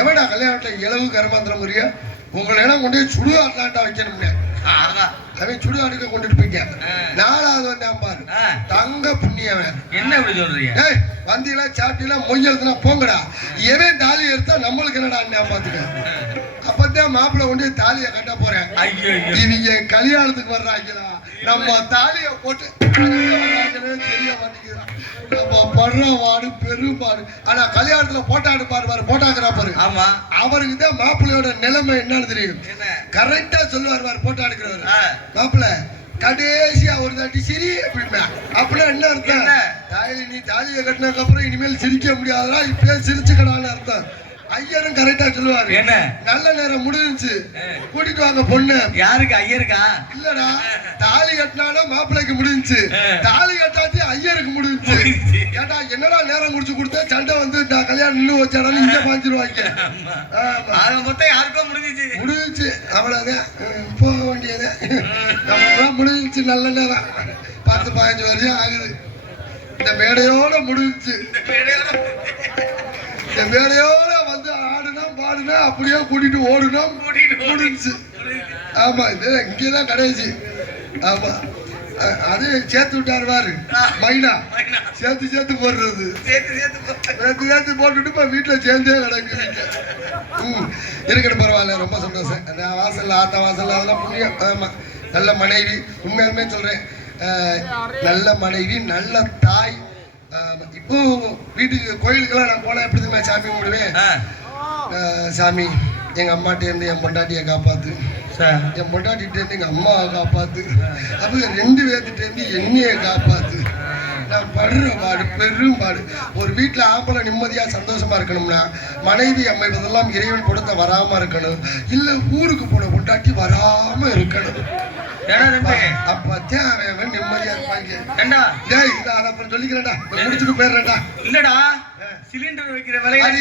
எவடா கல்யாணத்துல இலவு கர்மாந்திரம் முறையா உங்களை இடம் கொண்டு போய் சுடு அட்லாண்டா வைக்கணும்னு அவன் சுடு அடுக்க கொண்டுட்டு போய்க்கான். நாலாவது வந்தேன் பாரு தங்க புண்ணியவன். என்ன இப்படி சொல்றீங்க? வந்தீங்களா சாப்பிட்டீங்களா மொய்யல்துனா போங்கடா. எவன் தாலி எடுத்தா நம்மளுக்கு என்னடா பாத்துக்க. அப்பதான் மாப்பிள்ள கொண்டு தாலியை கட்ட போறேன். இவங்க கல்யாணத்துக்கு வர்றாங்களா நம்ம தாலிய போட்டு தெரிய மாட்டேங்கிறான். நம்ம படுற வாடு பெரும்பாடு. ஆனா கல்யாணத்துல போட்டாடு பாரு போட்டாக்குறா பாரு. ஆமா அவருக்கு தான் மாப்பிள்ளையோட நிலைமை என்னன்னு தெரியும். கரெக்டா சொல்லுவார் போட்டா எடுக்கிறவர். மாப்பிள்ள கடைசியா ஒரு தாட்டி சிரி அப்படின்னா அப்படின்னா என்ன அர்த்தம்? நீ தாலியை கட்டினதுக்கு அப்புறம் இனிமேல் சிரிக்க முடியாதா இப்பயே சிரிச்சுக்கடான்னு அர்த்தம். ஐயரும் கரெக்டா சொல்லுவாரு. என்ன நல்ல நேரம் முடிஞ்சிச்சு கூட்டிட்டு வாங்க பொண்ணு. யாருக்கு? ஐயருக்கா? இல்லடா தாலி கட்டினாலும் மாப்பிள்ளைக்கு முடிஞ்சிச்சு, தாலி கட்டாச்சு ஐயருக்கு முடிஞ்சிச்சு. ஏட்டா என்னடா நேரம் முடிச்சு கொடுத்தா சண்டை வந்து நான் கல்யாணம் இன்னும் வச்சாடாலும் இங்க பாஞ்சிருவாங்க. மொத்தம் யாருக்கோ முடிஞ்சிச்சு அவ்வளவுதான் போக வேண்டியது. நம்ம முடிஞ்சிச்சு நல்ல நேரம் 10-15 வருஷம் ஆகுது. இந்த மேடையோட முடிஞ்சிச்சு. இந்த மேடையோட வந்து ஆடுனா பாடுனா அப்படியே கூட்டிட்டு ஓடுனா முடிஞ்சிச்சு. ஆமா இங்கதான் கடைசி. ஆமா அது சேர்த்து விட்டாரு மைனா சேர்த்து போடுறது சேர்த்து போட்டுட்டு இப்ப வீட்டுல சேர்ந்தே கிடக்கு. இருக்கட்டும் பரவாயில்ல ரொம்ப சந்தோஷம். வாசல்ல ஆத்தா வாசல்ல அதெல்லாம் புண்ணியம். ஆமா நல்ல மனைவி உண்மையாலுமே சொல்றேன் நல்ல மனைவி நல்ல தாய். இப்போ வீட்டுக்கு கோயிலுக்கெல்லாம் நான் போனா எப்படி தெரியுமா சாமி கும்பிடுவேன். சாமி எங்க அம்மாட்ட இருந்து என் பொண்டாட்டியை காப்பாத்து, என் பொண்டாட்டிகிட்ட இருந்து எங்க அம்மாவை காப்பாத்து, அவங்க 2 பேர்த்திட்ட இருந்து என்னைய காப்பாத்து. நான் படுற பாடு பெரும் பாடு. ஒரு வீட்டுல ஆம்பளை நிம்மதியா சந்தோஷமா இருக்கணும்னா மனைவி அமைவதெல்லாம் இறைவன் கொடுத்த வராம இருக்கணும், இல்ல ஊருக்கு போன பொண்டாட்டி வராம இருக்கணும். அப்பத்தான் அவன் நிம்மதியா இருப்பாங்க. அப்புறம் சொல்லிக்கிறேன்டா, முடிச்சுட்டு போயிடுறேன்டா. இல்லடா சிலிண்டர் வைக்கிற வேலை அது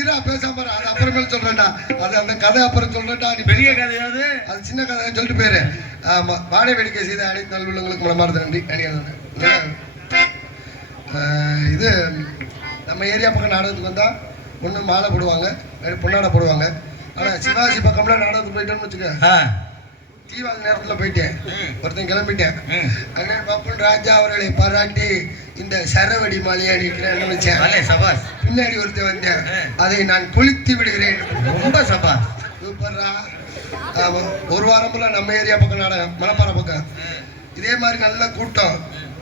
இரா பேசாம அது அப்புறமேல சொல்றேன்டா. அது அந்த கதை அப்புறம் சொல்றேன்டா. நீ பெரிய கதையாவது அது சின்ன கதை சொல்லிட்டு போயிரு. ஆமா, வாடகை வேடிக்கை செய்த அனைத்து நல்வுள்ளங்களுக்கு மனமார்ந்த நன்றி. இது நம்ம ஏரியா பக்கம் நாடகத்துக்கு வந்தா ஒண்ணு மாலை போடுவாங்க, பொன்னாடை போடுவாங்க. ஆனா சிவாஜி பக்கம்லாம் நாடகத்துக்கு போயிட்டோம்னு வச்சுக்க, தீபாவளி நேரத்துல போயிட்டேன், ஒருத்தன் கிளம்பிட்டேன். அண்ணன் பப்பன் ராஜா அவர்களை பாராட்டி இந்த சரவடி மாலையை அடிக்கிறேன் வச்சேன். பின்னாடி ஒருத்தன் வந்தேன், அதை நான் கொளுத்தி விடுகிறேன். ரொம்ப சபா சூப்பர்ரா. ஆமா, ஒரு வாரம்ல நம்ம ஏரியா பக்கம் நாடகம், மணப்பாறை பக்கம் இதே மாதிரி நல்ல கூட்டம்.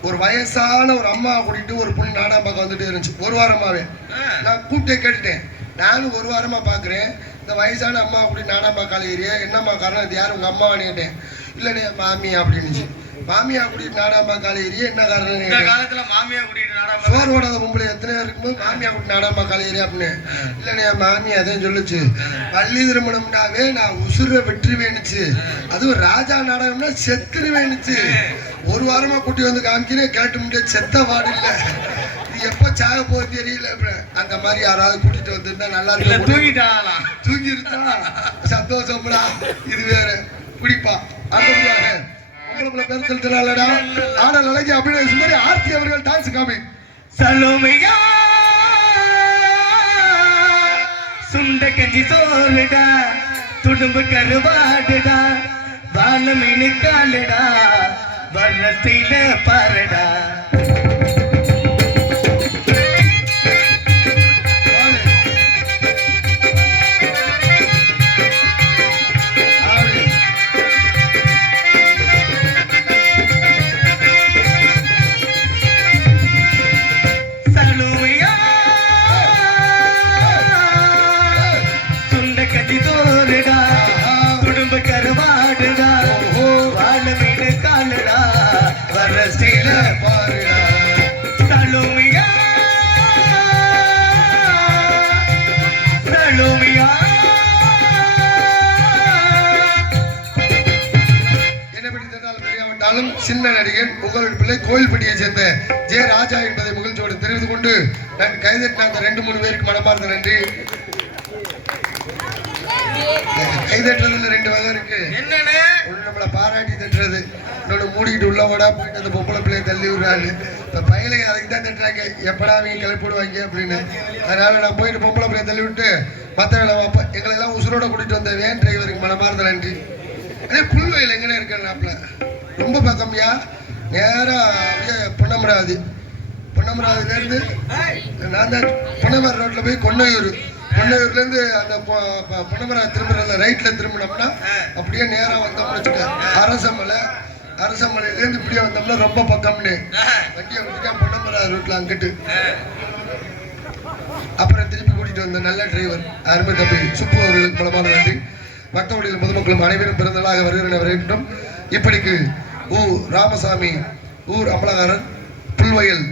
ஒரு வயசான ஒரு அம்மா கூட்டிட்டு ஒரு பொண்ணு நாடகம் பார்க்க வந்துட்டு இருந்துச்சு. ஒரு வாரமாவே நான் கூப்பிட்டே கேட்டுட்டேன். நானும் ஒரு வாரமா பாக்குறேன், இந்த வயசான அம்மா கூட்டிட்டு நாடகம் பார்க்கால ஏரியா என்னம்மா காரணம், இது யாரும் உங்க அம்மாவான்னு கேட்டேன். இல்லடே மாமியா அப்படின்னுச்சு. மாமியா கூட்டிட்டு நாடகம் பார்க்கால ஏரியா என்ன காரணம், காலத்துல மாமியா கூட்டிட்டு சோறு ஓடாத பொம்பளை எத்தனை இருக்கும்போது மாமியா கூட்டிட்டு நாடகம் பார்க்கால ஏரியா அப்படின்னு. இல்லடே மாமியா அதான் சொல்லுச்சு, பள்ளி திருமணம்னாவே நான் உசுர வெற்றுவேனுச்சு, அதுவும் ராஜா நாடகம்னா செத்துருவேனுச்சு. ஒரு வாரமா கூட்டி வந்து காமிக்கிறேன், கேட்டு முடியாது செத்த வாடு இல்ல, இது எப்ப சாக போக தெரியல. அந்த மாதிரி யாராவது கூட்டிட்டு வந்திருந்தா நல்லா இருக்கு. தூங்கி இருந்தா சந்தோஷம்டா. இது வேற குடிப்பா அந்த உங்களை பேர் சொல்லிட்டாலடா. ஆடல் அழகி அபிநய சுந்தரி ஆர்த்தி அவர்கள் டான்ஸ் காமி. சலோமையா சுண்ட கஞ்சி சோறுடா, துடும்பு கருவாடுடா, வானமீனு காலுடா, வர்ணத்தில பாருடா. சின்ன நடிகன் உங்களுடைய பிள்ளை கோயில்பட்டியை சேர்ந்த ஜே ராஜா என்பதை மகிழ்ச்சியோடு தெரிவித்துக் கொண்டு நான் கைதட்டின அந்த 2-3 பேருக்கு மனமார்ந்த நன்றி. கைதட்டுறதுல 2 வகை இருக்கு. ஒண்ணு நம்மளை பாராட்டி தட்டுறது, இன்னொன்னு மூடிக்கிட்டு உள்ள ஓடா போயிட்டு அந்த பொம்பளை பிள்ளையை தள்ளி விடுறாரு. இப்ப பையனுக்கு அதுக்கு தான் தட்டுறாங்க, எப்படா அவங்க கிளப்பிடுவாங்க அப்படின்னு. அதனால நான் போயிட்டு பொம்பளை பிள்ளையை தள்ளி விட்டு மற்ற வேலை பார்ப்பேன். எங்களை எல்லாம் உசுரோட கூட்டிட்டு வந்த வேன் டிரைவருக்கு மனமார்ந்த நன்றி. அதே புல்வயல் எங்கன்னு இருக்கேன்னாப்ல ரொம்ப பக்கம்யா, நேரா அப்படியே பொன்னமராவதில இருந்து நான் தான் பொன்னமர ரோட்ல போய் கொன்னையூர்ல இருந்து அந்த பொன்னமரா திரும்புற ரைட்ல திரும்பினோம்னா அப்படியே நேரா வந்தோம்னு வச்சுக்க அரசமலையில இருந்து இப்படியே வந்தோம்னா ரொம்ப பக்கம்னு வண்டியை விட்டுட்டா பொன்னமரா ரோட்ல அங்கிட்டு. அப்புறம் திருப்பி கூட்டிட்டு வந்த நல்ல டிரைவர் அருமை தம்பி சுப்பு அவர்களுக்கு பலமான நன்றி. பக்தவடியில் பொதுமக்களும் அனைவரும் பிறந்ததாக வருகின்றோம். இப்படிக்கு ராமசாமி ஊர் அமலகாரன், புல்வயல்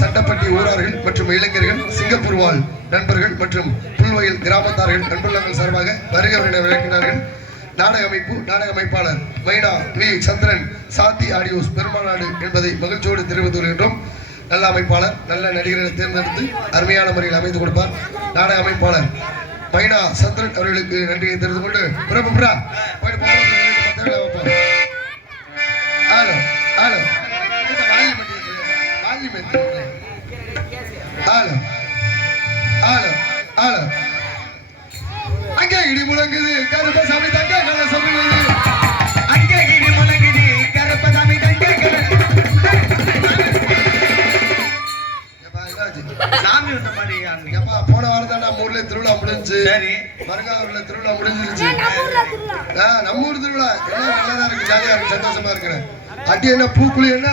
சட்டப்பட்டி ஊரார்கள் மற்றும் இளைஞர்கள், சிங்கப்பூர் வாழ் நண்பர்கள் மற்றும் புல்வயல் கிராமத்தார்கள் நண்பர்கள் சார்பாக வருகிறவர்களை வரவேற்கிறார்கள். நாடக அமைப்பாளர் மைனா வி சந்திரன், சாந்தி ஆடியோஸ் பெருமாநாடு என்பதை மகிழ்ச்சியோடு தெரிவித்து வருகின்றோம். நல்ல அமைப்பாளர், நல்ல நடிகர்களை தேர்ந்தெடுத்து அருமையான முறையில் அமைத்து கொடுப்பார். நாடக அமைப்பாளர் மைனா சந்திரன் அவர்களுக்கு நன்றியை தெரிந்து கொண்டு அங்கே இடி முழங்குது கருப்பசாமி தங்க நல்ல சொல்லுவது, அங்கே இடி முழங்குது கருப்பசாமி தங்க சாமி வந்த மாதிரி. போன வாரம் தான் நம்ம ஊர்ல திருவிழா முடிஞ்சு, மருங்காவூர்ல திருவிழா முடிஞ்சிருச்சு. நம்ம ஊர் திருவிழா எல்லாம் நல்லதா இருக்கு, ஜாலியா இருக்கு, சந்தோஷமா இருக்கிறேன். அடி என்ன பூக்குழி என்ன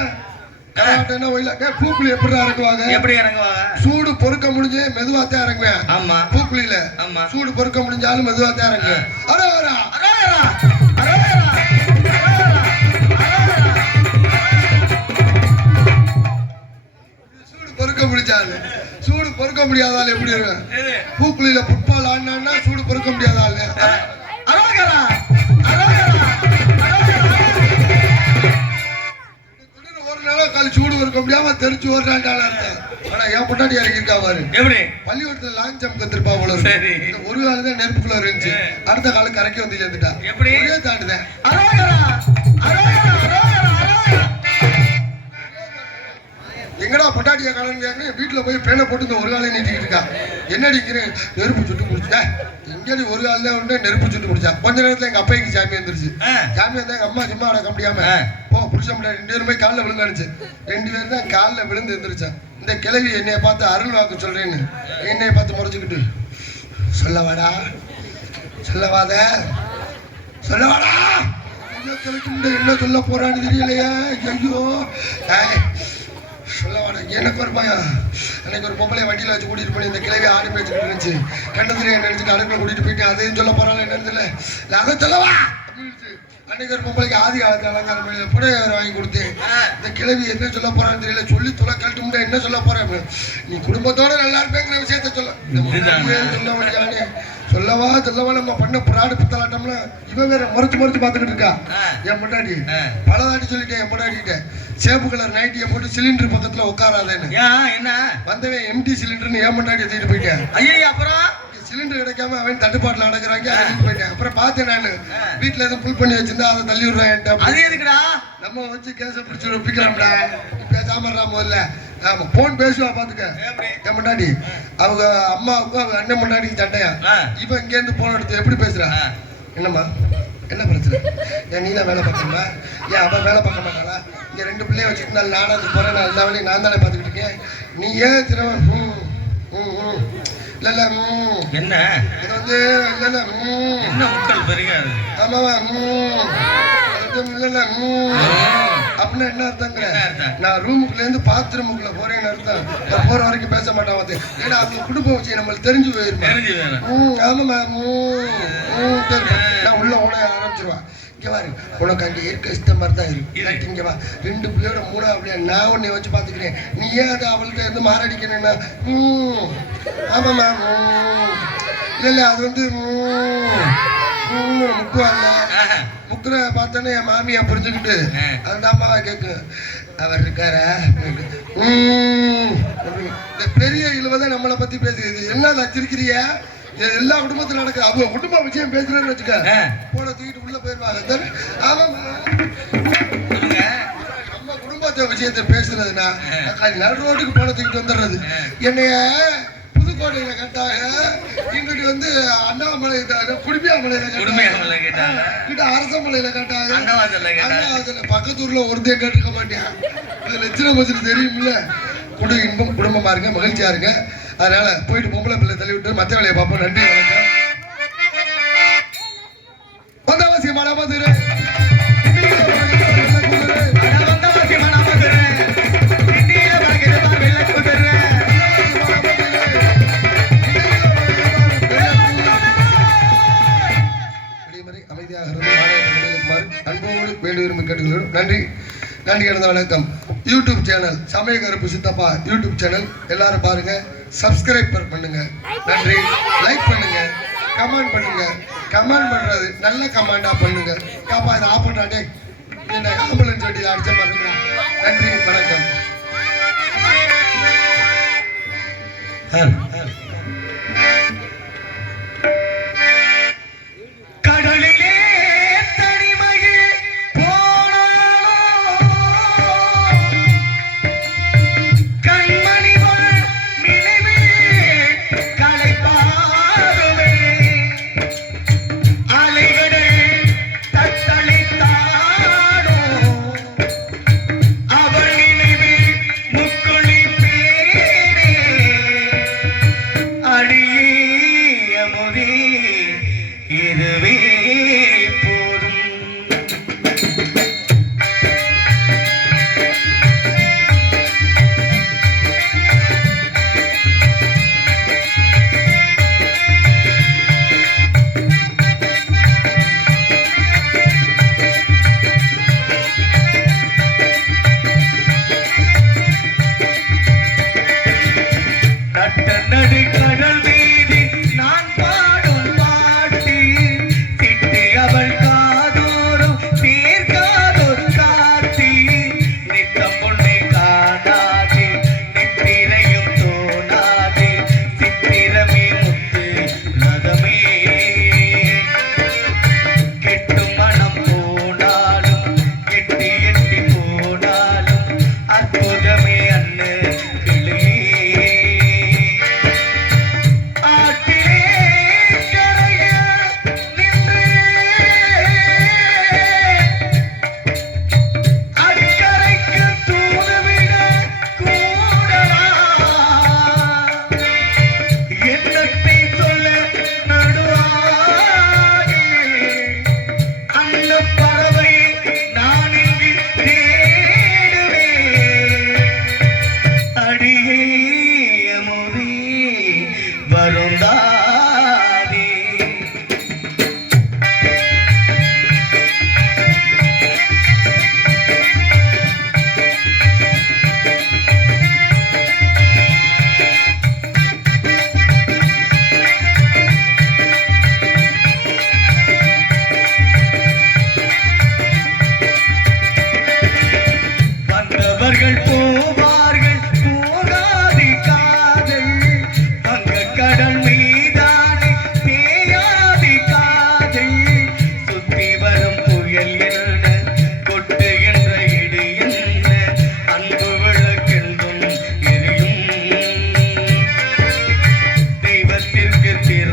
என்ன பூக்குழி எப்படி இறங்குவாங்க, எப்படி இறங்குவாங்க? சூடு பொறுக்க முடிஞ்சு மெதுவாத்தான் இறங்குவேன். ஆமா, பூக்குழியில சூடு பொறுக்க முடிஞ்சாலும் மெதுவாத்தான் இறங்குவேன். முடிச்சாரு. சூடு பொறுக்க முடியாதால் எப்படி இருக்கு? பூக்குழியில ஃபுட்பால் ஆடினா சூடு பொறுக்க முடியாதால். ஒரு நாளா கால் சூடு பொறுக்க முடியாம தெரிச்சு ஓடுறாண்டால அர்த்தம். ஆனா என் பொண்டாட்டி இறங்கிருக்கா பாரு. எப்படி பள்ளிக்கூடத்துல லாங் ஜம்ப் கத்துருப்பா போல. ஒரு காலம் தான் நெருப்புக்குள்ள இருந்துச்சு, அடுத்த காலம் கரைக்கு வந்து சேர்ந்துட்டா. எப்படி தாண்டுதேன். எங்கடா பொட்டாட்டியா காலம் கேட்க வீட்டுல போய் பேனை போட்டு இந்த ஒரு காலையும் நீட்டிக்கிட்டு இருக்கா. என்னடி நெருப்பு சுட்டு முடிச்சா எங்கடி ஒரு கால தான் உண்டு நெருப்பு சுட்டு முடிச்சா. கொஞ்ச நேரத்துல எங்க அப்பைக்கு சாமி வந்துருச்சு. சாமி வந்தா எங்க அம்மா சும்மா அடக்க முடியாம போ புடிச்ச முடியாது 2 பேரும் போய் காலில் விழுந்தானுச்சு. 2 பேரும் தான் காலில் விழுந்து எழுந்திருச்சான். இந்த கிழவி என்னைய பார்த்து அருள் வாக்கு சொல்றேன்னு என்னைய பார்த்து முறைச்சுக்கிட்டு சொல்லவாடா சொல்லவாத சொல்லவாடா என்ன சொல்ல போறான்னு தெரியலையா. ஐயோ சொல்லவாடா எனக்கு ஒரு பயம். அன்னைக்கு ஒரு பொம்பளை வண்டியில வச்சு கூட்டிட்டு போய் இந்த கிழவி ஆடி பேச்சுக்கிட்டு இருந்துச்சு. கண்டத்துல நினைச்சுட்டு அடுப்புல கூட்டிட்டு போயிட்டு அதையும் சொல்ல போறாங்க என்னன்னு தெரியல. அதை சொல்லவா அன்னைக்கு ஒரு பொம்பளைக்கு ஆதி காலத்து அலங்காரம் புடைய வாங்கி கொடுத்தேன். இந்த கிழவி என்ன சொல்ல போறான்னு தெரியல. சொல்லி தொலை கழட்டு முடியாது என்ன சொல்ல போறேன். நீ குடும்பத்தோட நல்லா இருப்பேங்கிற விஷயத்த சொல்ல சொல்ல முடியானே. சொல்லவா சொல்லவா நம்ம பண்ண பிராடு புத்தலாட்டம்னா இவன் வேற மறுத்து பார்த்துக்கிட்டு இருக்கா. என் முன்னாடி பலதாட்டி சொல்லிட்டேன். என் முன்னாடிட்ட சேப்பு கலர் நைட்டியை போட்டு சிலிண்டர் பக்கத்துல உட்காராதேன்னு. என்ன வந்தவன் எம்டி சிலிண்டர்னு என் முன்னாடி தூக்கிட்டு போயிட்டேன். ஐயா அப்புறம் சிலிண்டர் கிடைக்காம அவன் தட்டுப்பாட்டுல நடக்கிறாங்க. போயிட்டேன். அப்புறம் பார்த்தேன் நான் வீட்டுல எதுவும் புல் பண்ணி வச்சிருந்தா அதை தள்ளி விடுறேன். நம்ம வச்சு கேச பிடிச்சி ஒப்பிக்கலாம்டா. பேசாம முதல்ல ஆமா போன் பேசுவா பாத்துக்க. என் முன்னாடி அவங்க அம்மாவுக்கும் அவங்க அண்ணன் முன்னாடி சண்டையா. இப்ப இங்க இருந்து போன் எடுத்து எப்படி பேசுறா. என்னம்மா என்ன பிரச்சனை? ஏன் நீதான் வேலை பார்க்கணுமா? ஏன் அவன் வேலை பார்க்க மாட்டாளா? இங்க 2 பிள்ளைய வச்சுட்டு நானும் போறேன். நான் எல்லா வேலையும் நான் தானே பார்த்துக்கிட்டு இருக்கேன். நீ ஏன் திரும்ப இல்ல என்ன இது வந்து இல்ல என்ன முக்கல் பெருகாது. ஆமாவா இல்ல அப்படின்னா என்ன அர்த்தங்கிற? நான் ரூமுக்குள்ள இருந்து பாத்ரூமுக்குள்ள போறேன்னு அர்த்தம். போற வரைக்கும் பேச மாட்டான். ஏன்னா அவங்க குடும்பம் வச்சு நம்மளுக்கு தெரிஞ்சு போயிருப்பேன். ஆமாமா நான் உள்ள ஓட ஆரம்பிச்சிருவான். இங்க பாரு உனக்கு அங்கே இருக்க இஷ்ட மாதிரி தான் இருக்கு. இங்க வா 2 பிள்ளையோட 3 அப்படியே நான் உன்னை வச்சு பாத்துக்கிறேன். நீ ஏன் அதை அவள்கிட்ட இருந்து மாரடிக்கணும்னா ஆமாமா இல்ல அது வந்து முக்குவாங்க. முக்குற பார்த்தோன்னே என் மாமியா புரிஞ்சுக்கிட்டு அந்த அம்மாவா கேக்கு அவர் இருக்காரா இந்த பெரிய இழுவதான் நம்மளை பத்தி பேசுறது. என்ன வச்சிருக்கிறிய எல்லா குடும்பத்துல நடக்குது. அவங்க குடும்ப விஷயம் பேசுறேன்னு வச்சுக்க போன தூக்கிட்டு உள்ள போயிருவாங்க. ஆமா நம்ம குடும்பத்தை விஷயத்தை பேசுறதுன்னா நடு ரோட்டுக்கு போன தூக்கிட்டு வந்துடுறது. என்னைய புதுக்கோட்டையில கேட்டாங்க, இங்கிட்டு வந்து அண்ணாமலை குடிமையாமலையில கேட்டாங்க, கிட்ட அரசமலையில கேட்டாங்க, அண்ணாவாசல பக்கத்தூர்ல ஒருத்தையும் கேட்டுக்க மாட்டேன். இது லட்சணம் வச்சுட்டு தெரியுமில்ல. இன்பம் குடும்பமா இருங்க, மகிழ்ச்சியா இருங்க. அதனால போயிட்டு பொம்பளை பிள்ளை தள்ளி விட்டு மற்ற வேலையை பார்ப்போம். நன்றி வணக்கம். வந்தவாசி மனமதுரை அமைதியாக அன்போடு வேண்டு விரும்பி கேட்டுக்கிறோம். நன்றி நன்றி கிடந்த வணக்கம். யூடியூப் சேனல் சமயக்கருப்பு சித்தப்பா யூடியூப் சேனல் எல்லாரும் பாருங்க, சப்ஸ்கிரைப் பண்ணுங்க. நன்றி. லைக் பண்ணுங்க, கமெண்ட் பண்ணுங்க. கமெண்ட் பண்றது நல்ல கமெண்டா பண்ணுங்க. காப்பா இதை ஆஃப் பண்றாடே ஆம்புலன்ஸ் வண்டியில் அடிச்ச மாதிரி. நன்றி வணக்கம்.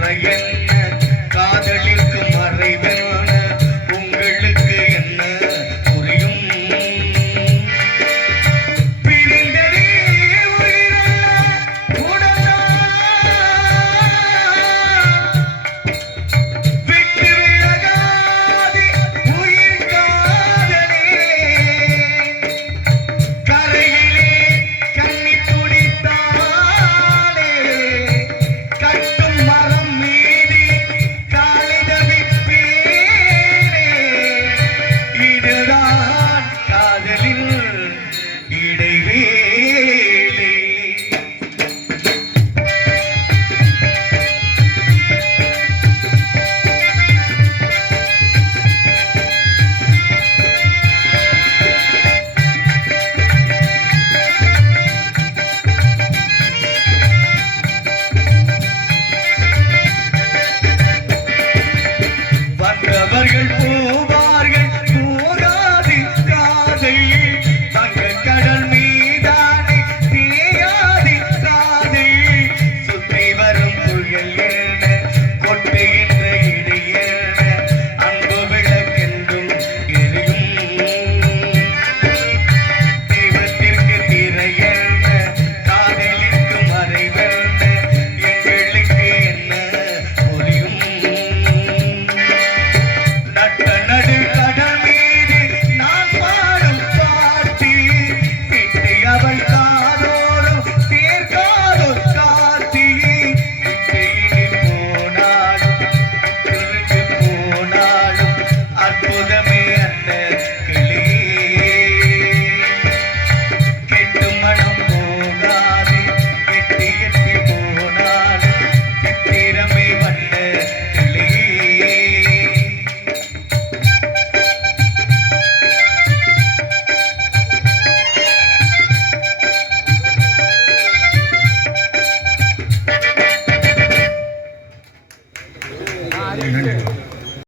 சிறையில்